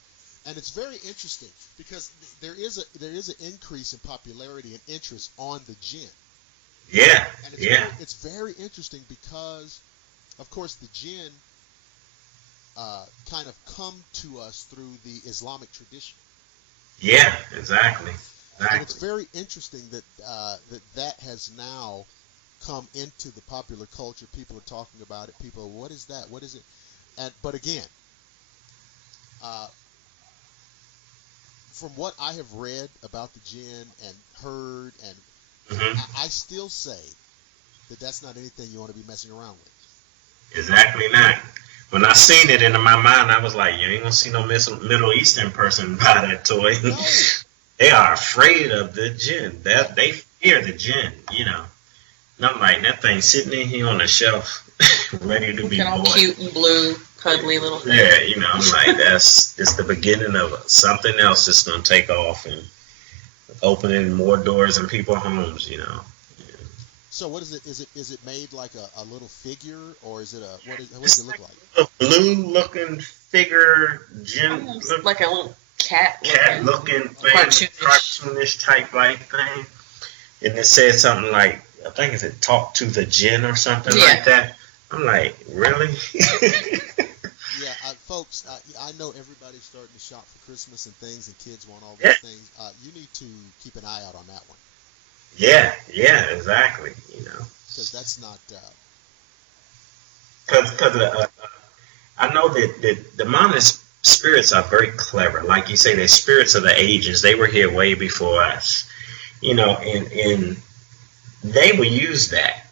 and it's very interesting because there is an increase in popularity and interest on the Djinn. Yeah, and it's very interesting because, of course, the Djinn kind of come to us through the Islamic tradition. Yeah, exactly. And it's very interesting that has now come into the popular culture. People are talking about it. People, what is that? What is it? But again, from what I have read about the Djinn and heard, and I still say that that's not anything you want to be messing around with. Exactly not. When I seen it in my mind, I was like, you ain't gonna see no Middle Eastern person buy that toy. No. They are afraid of the Djinn. They fear the Djinn, And I'm like, that thing sitting in here on the shelf, ready to be bought. All cute and blue, cuddly little thing. Yeah, I'm like, it's the beginning of something else that's going to take off and opening more doors in people's homes, Yeah. So what is it? Is it made like a little figure, or is it what does it look like? A blue-looking figure, Djinn. Like a little cat-looking thing, cartoonish type like thing. And it says something like, I think it said "Talk to the Djinn" or something like that. I'm like, really? Yeah, folks, I know everybody's starting to shop for Christmas and things, and kids want all these things. You need to keep an eye out on that one. Yeah, exactly. Because that's not. Because I know that the demonic spirits are very clever. Like you say, they're spirits of the ages. They were here way before us. And they will use that,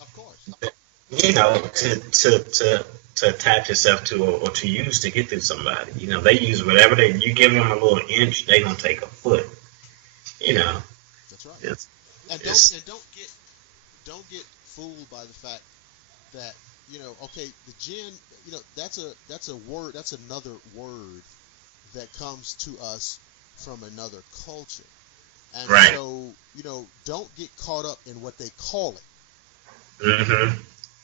Of course. to attach yourself to or to use to get to somebody. They use whatever you give them a little inch, they gonna take a foot. That's right. It's, And it's don't get fooled by the fact that okay, the Djinn, that's a word, that's another word that comes to us from another culture. And right. so, don't get caught up in what they call it. Mm-hmm.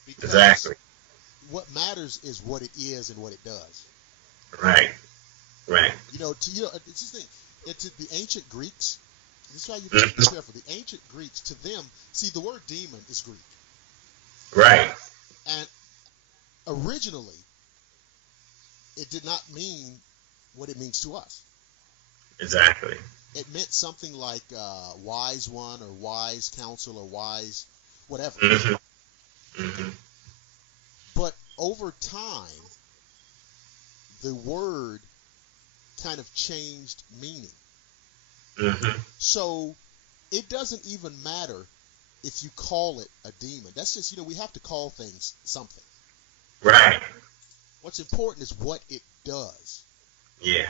Because exactly. what matters is what it is and what it does. Right. Right. It's the thing. To the ancient Greeks, this is why you have to be careful. The ancient Greeks, to them, see, the word demon is Greek. Right. And originally, it did not mean what it means to us. Exactly. It meant something like wise one or wise counsel or wise whatever. Mm-hmm. Mm-hmm. But over time, the word kind of changed meaning. Mm-hmm. So it doesn't even matter if you call it a demon. That's just, we have to call things something. Right. What's important is what it does. Yeah.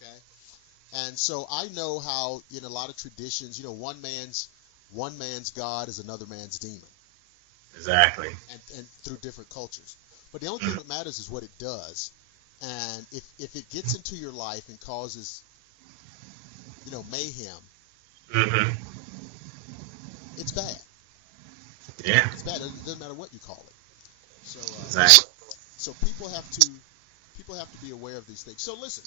Okay? And so I know how in a lot of traditions, one man's God is another man's demon. Exactly. And through different cultures. But the only thing that matters is what it does. And if it gets into your life and causes, mayhem, mm-hmm. it's bad. Yeah. It's bad. It doesn't matter what you call it. So exactly. So people have to be aware of these things. So listen,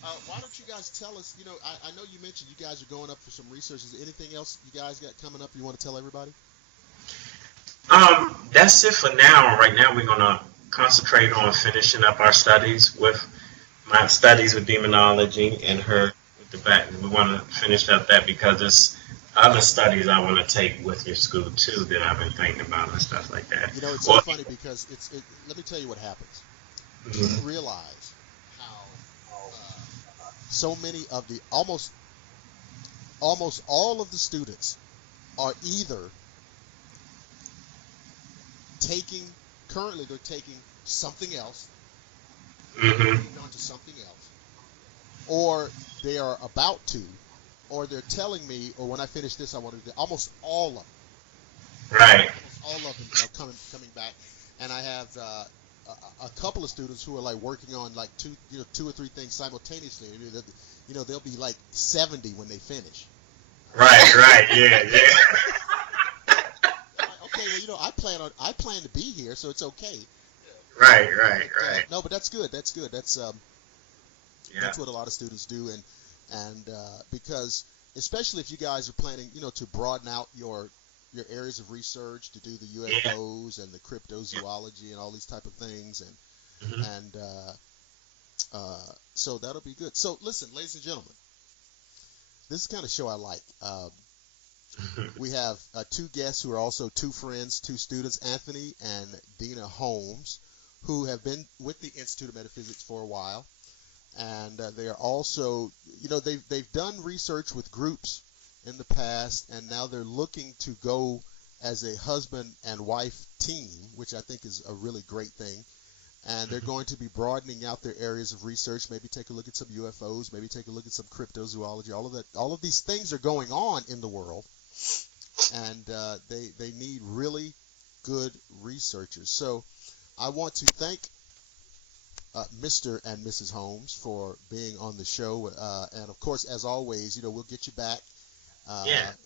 why don't you guys tell us? I know you mentioned you guys are going up for some research. Is there anything else you guys got coming up you want to tell everybody? That's it for now. Right now, we're gonna concentrate on finishing up our studies with my studies with demonology and her with the back. We want to finish up that because there's other studies I want to take with your school too that I've been thinking about and stuff like that. It's so funny because let me tell you what happens. Mm-hmm. You don't realize how so many of the almost all of the students are either currently they're taking something else, mm-hmm. on to something else, or they are about to, or they're telling me, or when I finish this, I want to do. Almost all of them. Right. Almost all of them are coming back, and I have a couple of students who are like working on like two or three things simultaneously. They'll be like 70 when they finish. Right. Yeah. Okay, well, I plan to be here, so it's okay. Right. No, but that's good. That's Yeah. That's what a lot of students do, and because especially if you guys are planning, to broaden out your areas of research, to do the UFOs and the cryptozoology and all these type of things, and so that'll be good. So listen, ladies and gentlemen, this is the kind of show I like. We have two guests who are also two friends, two students, Anthony and Deena Holmes, who have been with the Institute of Metaphysics for a while. And they are also, they've done research with groups in the past, and now they're looking to go as a husband and wife team, which I think is a really great thing. And they're going to be broadening out their areas of research, maybe take a look at some UFOs, maybe take a look at some cryptozoology. All of these things are going on in the world, and they need really good researchers. So I want to thank Mr. and Mrs. Holmes for being on the show, and of course, as always, we'll get you back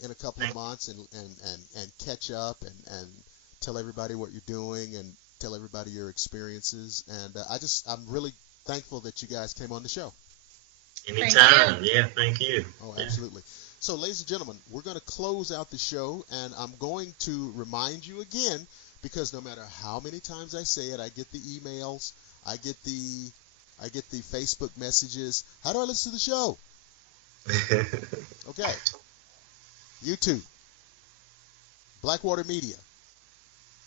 in a couple of months and catch up and tell everybody what you're doing and tell everybody your experiences. And I'm really thankful that you guys came on the show. Anytime. Yeah, thank you. Oh, absolutely. So, ladies and gentlemen, we're going to close out the show, and I'm going to remind you again, because no matter how many times I say it, I get the emails, I get the Facebook messages. How do I listen to the show? Okay. YouTube. Blackwater Media.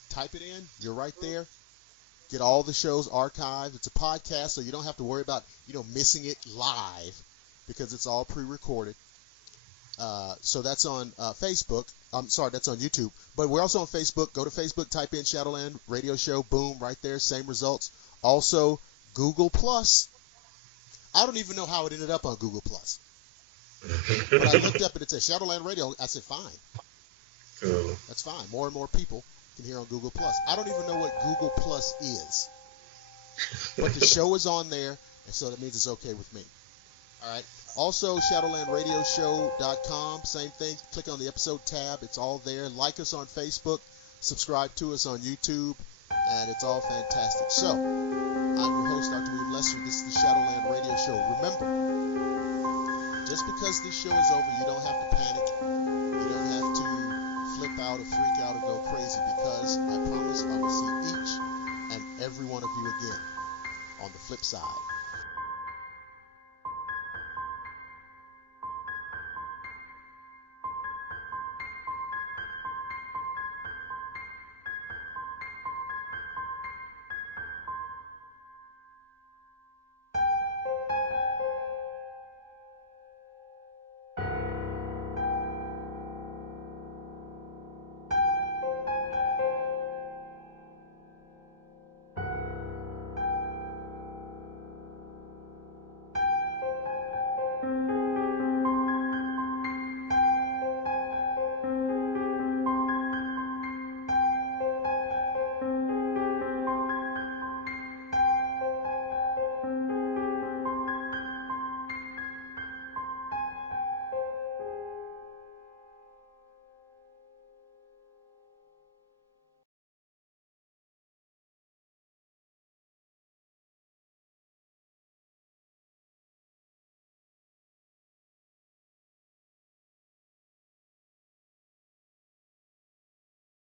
Type it in. You're right there. Get all the shows archived. It's a podcast, so you don't have to worry about, missing it live, because it's all pre-recorded. So that's on Facebook. I'm sorry, that's on YouTube. But we're also on Facebook. Go to Facebook, type in Shadowland Radio Show. Boom, right there, same results. Also, Google Plus. I don't even know how it ended up on Google Plus. But I looked up and it said Shadowland Radio. I said, fine. Cool. That's fine. More and more people can hear on Google Plus. I don't even know what Google Plus is. But the show is on there, and so that means it's okay with me. All right. Also, ShadowlandRadioshow.com, same thing. Click on the episode tab. It's all there. Like us on Facebook. Subscribe to us on YouTube. And it's all fantastic. So, I'm your host, Dr. William Lesser. This is the Shadowland Radio Show. Remember, just because this show is over, you don't have to panic. You don't have to flip out or freak out or go crazy, because I promise I will see each and every one of you again on the flip side.